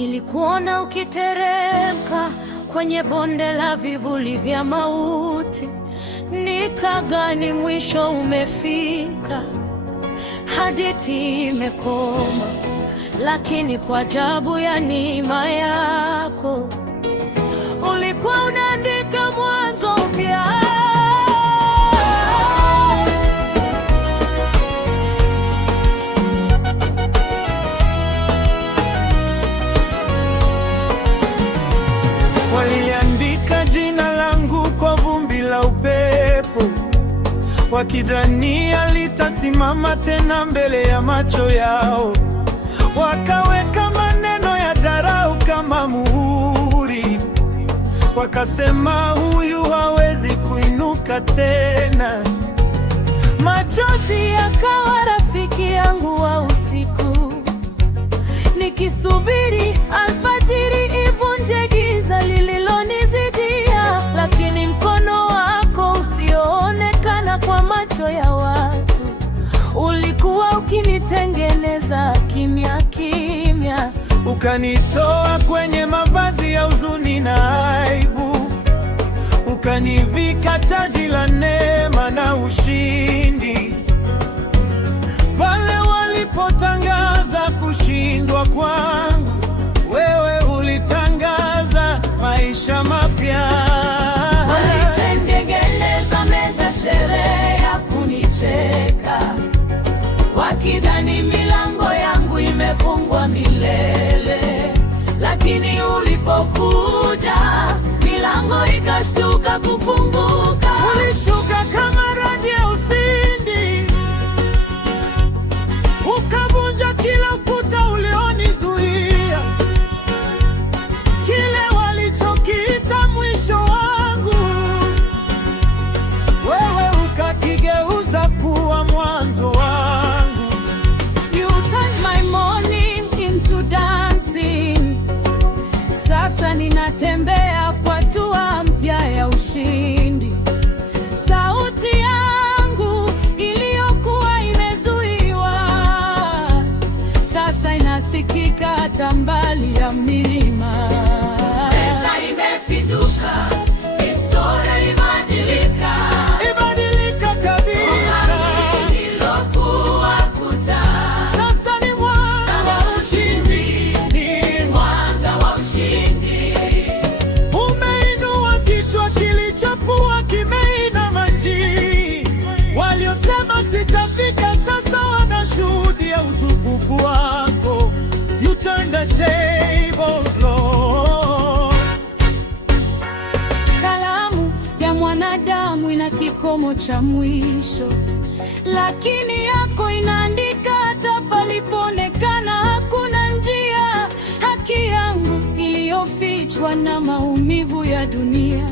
Nilikuona ukiteremka kwenye bonde la vivuli vya mauti, nikadhani mwisho umefika, hadithi imekoma. Lakini kwa ajabu ya neema yako, ulikuwa unaandika mwanzo mpya. Waliandika jina langu kwa vumbi la upepo, wakidhania litasimama tena mbele ya macho yao. Wakaweka maneno ya dharau kama muhuri, wakasema huyu hawezi kuinuka tena. Machozi yakawa rafiki yangu wa usiku, nikisubiri alfajiri ivunje giza lililonizidia. Lakini mkono wako usioonekana kwa macho ya watu ulikuwa ukinitengeneza kimya kimya, ukanitoa kwenye mavazi ya huzuni na aibu, ukanivika taji la neema na ushindi. Pale walipotangaza kushindwa kwangu, wewe ulitangaza maisha mapya. Walitengeneza meza sherehe ya kunicheka, wakidhani milango yangu imefungwa milele. Lakini ulipokuja, milango ikashtuka kufunguka. Ulishuka kama radi ya ushindi, ukavunja kila ukuta ulionizuia. Kile walichokiita mwisho wangu, wewe ukakigeuza kuwa mwanzo wangu. You turned my morning into dancing. Sasa ninatembea kwa hatua mpya ya ushindi. Sauti yangu iliyokuwa imezuiwa sasa inasikika hata mbali ya milima. Meza imepinduka, historia ibadilika. Ibadilika kabisa. Nilokuwa kuta Sasa ni mwanga wa ushindi. Ni mwanga wa ushindi. umeinua kichwa kilichokuwa kimeinama chini. Waliosema sitafika sasa wanashuhudia utukufu wako. You turn the tables, Lord. Kalamu ya mwanadamu ina kikomo cha mwisho, lakini yako inaandika hata palipoonekana hakuna njia. Haki yangu iliyofichwa na maumivu ya dunia,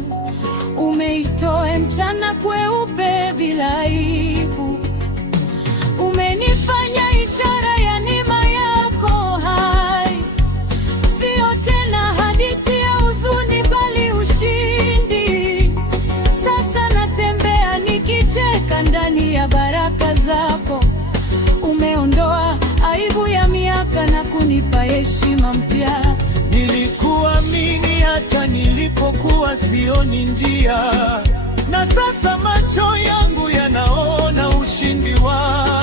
umeitoa mchana kweupe bila aibu. Umenifanya ishara ya neema yako hai, sio tena hadithi ya huzuni bali ushindi. Sasa natembea nikicheka ndani ya baraka zako. Umeondoa aibu ya miaka na kunipa heshima mpya. Nilikuamini hata nilipokuwa sioni njia, na sasa macho yangu yanaona ushindi wako.